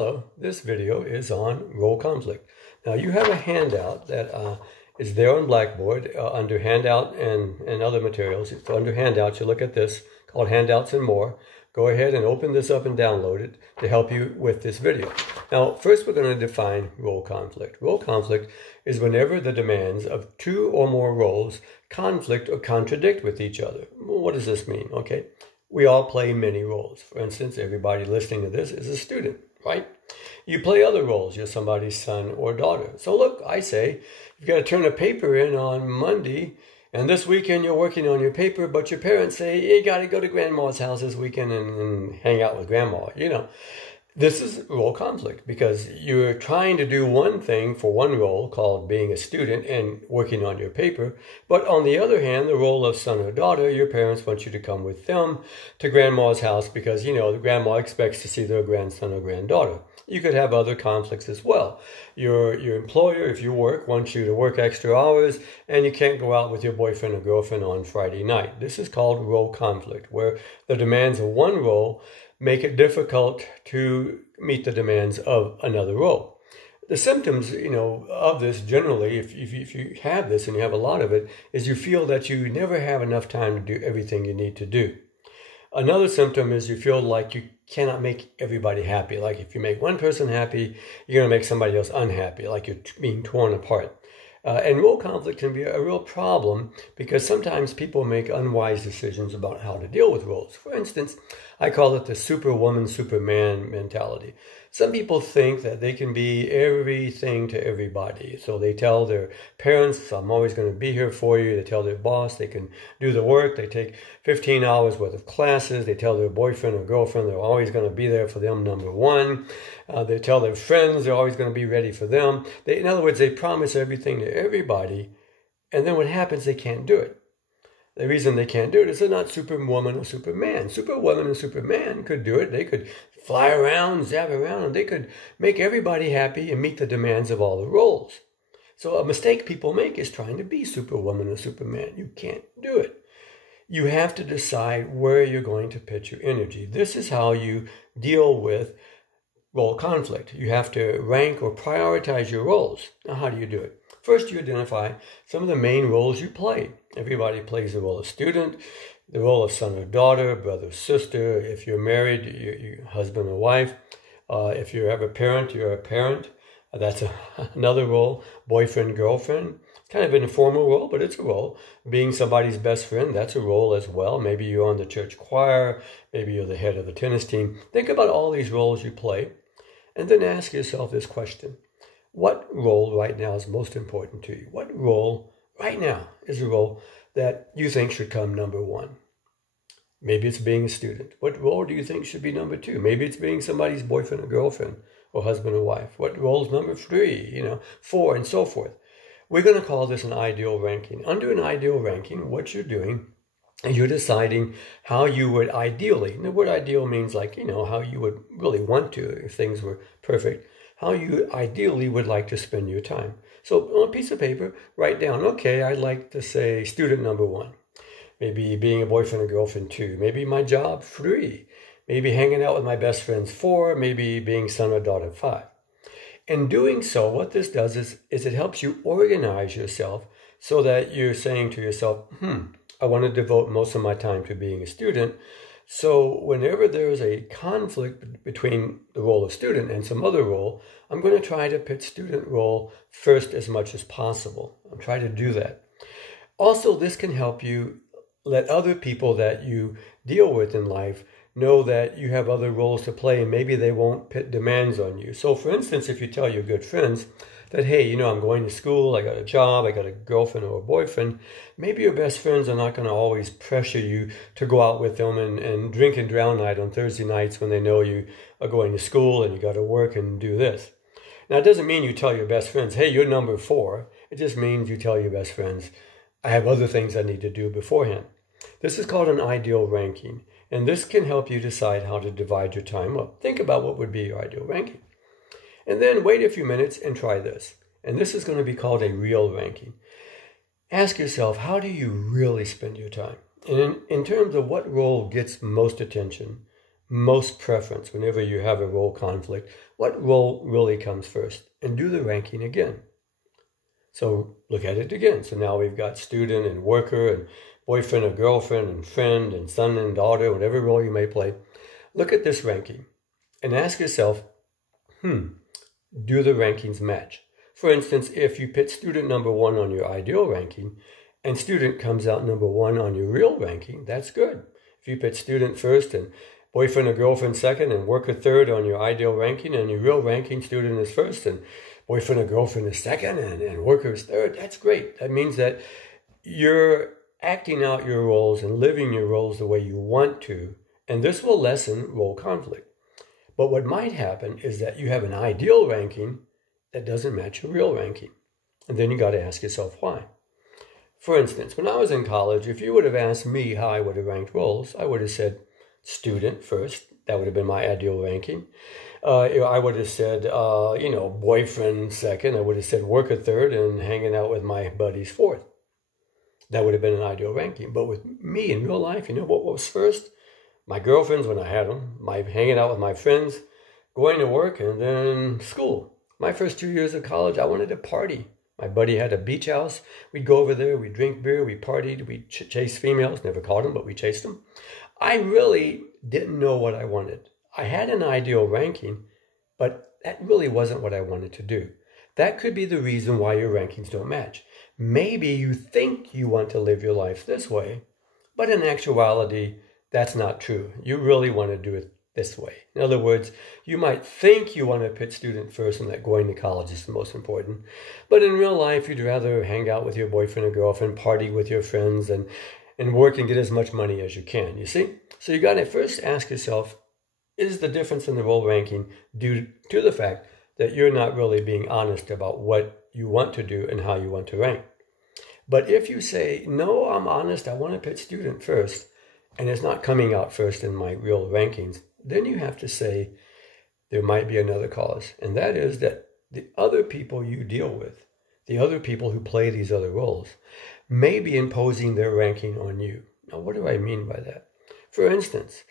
Hello, this video is on role conflict. Now you have a handout that is there on Blackboard under handout and other materials. So under handouts, you look at this called handouts and more. Go ahead and open this up and download it to help you with this video. Now, first we're going to define role conflict. Role conflict is whenever the demands of two or more roles conflict or contradict with each other. Well, what does this mean? Okay, we all play many roles. For instance, everybody listening to this is a student, right? You play other roles. You're somebody's son or daughter. So look, I say, you've got to turn a paper in on Monday, and this weekend you're working on your paper, but your parents say, you got to go to grandma's house this weekend and hang out with grandma. You know, this is role conflict because you're trying to do one thing for one role called being a student and working on your paper. But on the other hand, the role of son or daughter, your parents want you to come with them to grandma's house because, you know, the grandma expects to see their grandson or granddaughter. You could have other conflicts as well. Your employer, if you work, wants you to work extra hours and you can't go out with your boyfriend or girlfriend on Friday night. This is called role conflict, where the demands of one role make it difficult to meet the demands of another role. The symptoms, you know, of this generally, if you have this and you have a lot of it, is you feel that you never have enough time to do everything you need to do. Another symptom is you feel like you cannot make everybody happy. Like if you make one person happy, you're going to make somebody else unhappy, like you're being torn apart. And role conflict can be a real problem because sometimes people make unwise decisions about how to deal with roles. For instance, I call it the superwoman, superman mentality. Some people think that they can be everything to everybody. So they tell their parents, I'm always going to be here for you. They tell their boss they can do the work. They take 15 hours worth of classes. They tell their boyfriend or girlfriend they're always going to be there for them, number one. They tell their friends they're always going to be ready for them. In other words, they promise everything to everybody. And then what happens, they can't do it. The reason they can't do it is they're not superwoman or superman. Superwoman and superman could do it. They could fly around, zap around, and they could make everybody happy and meet the demands of all the roles. So a mistake people make is trying to be superwoman or superman. You can't do it. You have to decide where you're going to pitch your energy. This is how you deal with role conflict. You have to rank or prioritize your roles. Now, how do you do it? First, you identify some of the main roles you play. Everybody plays the role of student, the role of son or daughter, brother or sister. If you're married, you're husband or wife. If you have a parent, you're a parent. That's another role. Boyfriend, girlfriend. Kind of an informal role, but it's a role. Being somebody's best friend, that's a role as well. Maybe you're on the church choir. Maybe you're the head of the tennis team. Think about all these roles you play. And then ask yourself this question. What role right now is most important to you? What role right now is a role that you think should come number one? Maybe it's being a student. What role do you think should be number two? Maybe it's being somebody's boyfriend or girlfriend or husband or wife. What role is number three, four, and so forth? We're going to call this an ideal ranking. Under an ideal ranking, what you're doing is you're deciding how you would ideally, and the word ideal means like, how you would really want to if things were perfect, how you ideally would like to spend your time. So on a piece of paper, write down, okay, I'd like to say student number one. Maybe being a boyfriend or girlfriend two. Maybe my job three. Maybe hanging out with my best friends four. Maybe being son or daughter five. In doing so, what this does is it helps you organize yourself so that you're saying to yourself, I want to devote most of my time to being a student. So whenever there's a conflict between the role of student and some other role, I'm going to try to put student role first as much as possible. I'll try to do that. Also, this can help you let other people that you deal with in life know that you have other roles to play and maybe they won't put demands on you. So for instance, if you tell your good friends that, hey, I'm going to school, I got a job, I got a girlfriend or a boyfriend, maybe your best friends are not going to always pressure you to go out with them and drink and drown night on Thursday nights when they know you are going to school and you got to work and do this. Now, it doesn't mean you tell your best friends, hey, you're number four. It just means you tell your best friends, I have other things I need to do beforehand. This is called an ideal ranking, and this can help you decide how to divide your time up. Think about what would be your ideal ranking. And then wait a few minutes and try this. And this is going to be called a real ranking. Ask yourself, how do you really spend your time? And in terms of what role gets most attention, most preference whenever you have a role conflict, what role really comes first, and do the ranking again. So look at it again. So now we've got student and worker and boyfriend or girlfriend and friend and son and daughter, whatever role you may play. Look at this ranking and ask yourself, do the rankings match? For instance, if you put student number 1 on your ideal ranking and student comes out number 1 on your real ranking, that's good. If you put student first and boyfriend or girlfriend second and worker third on your ideal ranking, and your real ranking student is first and boyfriend or girlfriend is second and worker is third, that's great. That means that you're acting out your roles and living your roles the way you want to, and this will lessen role conflict. But what might happen is that you have an ideal ranking that doesn't match your real ranking. And then you got to ask yourself why. For instance, when I was in college, if you would have asked me how I would have ranked roles, I would have said student first. That would have been my ideal ranking. I would have said, boyfriend second. I would have said worker third and hanging out with my buddies fourth. That would have been an ideal ranking. But with me in real life, you know what was first? My girlfriends when I had them, my hanging out with my friends, going to work, and then school. My first 2 years of college, I wanted to party. My buddy had a beach house. We'd go over there, we'd drink beer, we partied, we'd chase females. Never caught them, but we chased them. I really didn't know what I wanted. I had an ideal ranking, but that really wasn't what I wanted to do. That could be the reason why your rankings don't match. Maybe you think you want to live your life this way, but in actuality, that's not true. You really want to do it this way. In other words, you might think you want to put student first and that going to college is the most important. But in real life, you'd rather hang out with your boyfriend or girlfriend, party with your friends, and work and get as much money as you can, you see? So you got to first ask yourself, is the difference in the role ranking due to the fact that you're not really being honest about what you want to do and how you want to rank? But if you say, no, I'm honest, I want to put student first, and it's not coming out first in my real rankings, then you have to say there might be another cause. And that is that the other people you deal with, the other people who play these other roles, may be imposing their ranking on you. Now, what do I mean by that? For instance,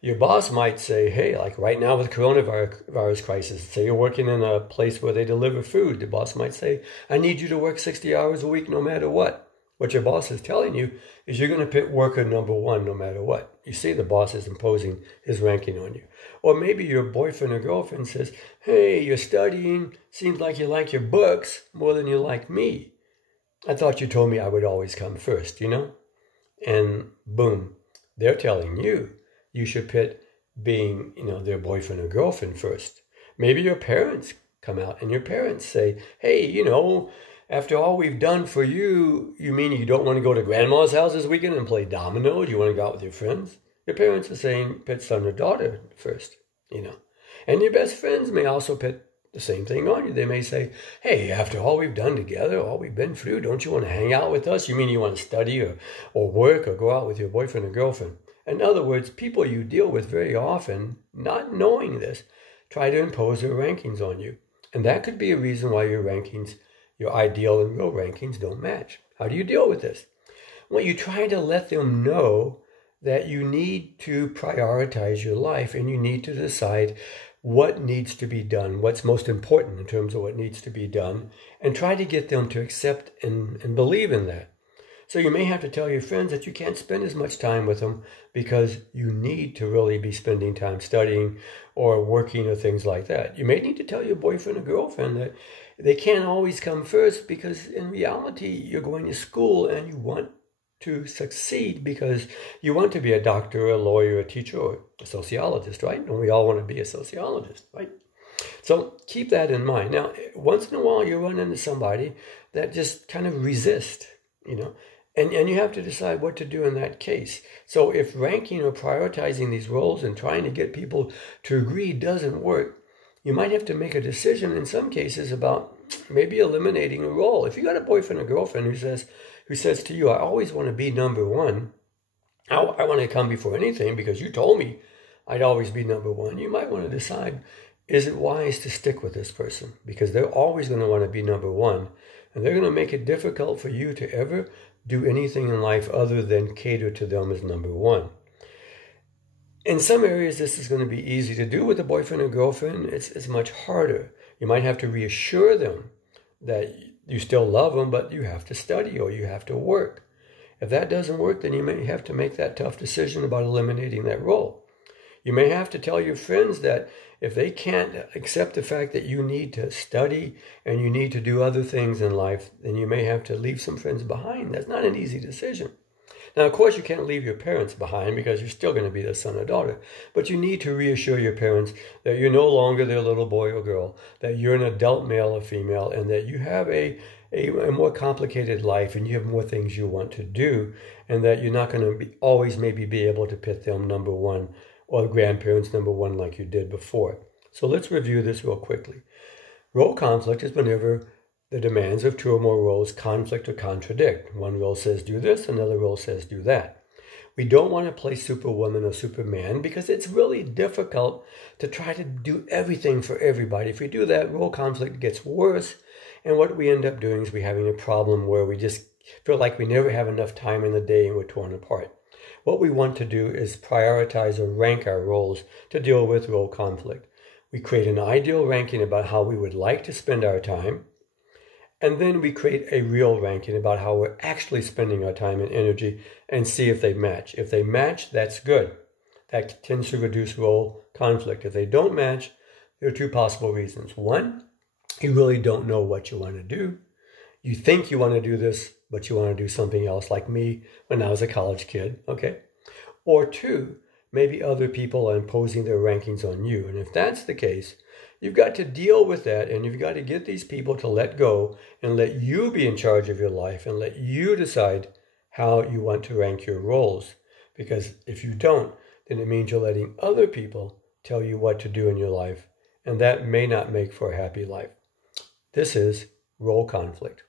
your boss might say, hey, like right now with coronavirus crisis, say you're working in a place where they deliver food. The boss might say, I need you to work 60 hours a week no matter what. What your boss is telling you is you're going to put worker number 1 no matter what. You see, the boss is imposing his ranking on you. Or maybe your boyfriend or girlfriend says, hey, you're studying. Seems like you like your books more than you like me. I thought you told me I would always come first, you know? And boom, they're telling you you should put being, their boyfriend or girlfriend first. Maybe your parents come out and your parents say, hey, after all we've done for you, you mean you don't want to go to grandma's house this weekend and play domino? Do you want to go out with your friends? Your parents are saying put son or daughter first, And your best friends may also put the same thing on you. They may say, hey, after all we've done together, all we've been through, don't you want to hang out with us? You mean you want to study or work or go out with your boyfriend or girlfriend? In other words, people you deal with very often, not knowing this, try to impose their rankings on you. And that could be a reason why your rankings, your ideal and real rankings don't match. How do you deal with this? Well, you try to let them know that you need to prioritize your life and you need to decide what needs to be done, what's most important in terms of what needs to be done, and try to get them to accept and believe in that. So you may have to tell your friends that you can't spend as much time with them because you need to really be spending time studying or working or things like that. You may need to tell your boyfriend or girlfriend that they can't always come first because in reality you're going to school and you want to succeed because you want to be a doctor, a lawyer, a teacher, or a sociologist, right? And we all want to be a sociologist, right? So keep that in mind. Now, once in a while you run into somebody that just kind of resist, and you have to decide what to do in that case. So if ranking or prioritizing these roles and trying to get people to agree doesn't work, you might have to make a decision in some cases about maybe eliminating a role. If you got a boyfriend or girlfriend who says to you, I always want to be number 1, I want to come before anything because you told me I'd always be number 1, you might want to decide, is it wise to stick with this person? Because they're always going to want to be number 1, and they're going to make it difficult for you to ever do anything in life other than cater to them as number 1. In some areas, this is going to be easy to do with a boyfriend or girlfriend. It's much harder. You might have to reassure them that you still love them, but you have to study or you have to work. If that doesn't work, then you may have to make that tough decision about eliminating that role. You may have to tell your friends that if they can't accept the fact that you need to study and you need to do other things in life, then you may have to leave some friends behind. That's not an easy decision. Now, of course, you can't leave your parents behind because you're still going to be the son or daughter. But you need to reassure your parents that you're no longer their little boy or girl, that you're an adult male or female, and that you have a more complicated life and you have more things you want to do, and that you're not going to always maybe be able to put them number one or grandparents number one like you did before. So let's review this real quickly. Role conflict is whenever the demands of two or more roles conflict or contradict. One role says do this, another role says do that. We don't want to play Superwoman or Superman because it's really difficult to try to do everything for everybody. If we do that, role conflict gets worse, and what we end up doing is we're having a problem where we just feel like we never have enough time in the day and we're torn apart. What we want to do is prioritize or rank our roles to deal with role conflict. We create an ideal ranking about how we would like to spend our time, and then we create a real ranking about how we're actually spending our time and energy and see if they match. If they match, that's good. That tends to reduce role conflict. If they don't match, there are two possible reasons. One, you really don't know what you want to do. You think you want to do this, but you want to do something else, like me when I was a college kid, okay? Or two, maybe other people are imposing their rankings on you. And if that's the case, you've got to deal with that, and you've got to get these people to let go and let you be in charge of your life and let you decide how you want to rank your roles. Because if you don't, then it means you're letting other people tell you what to do in your life, and that may not make for a happy life. This is role conflict.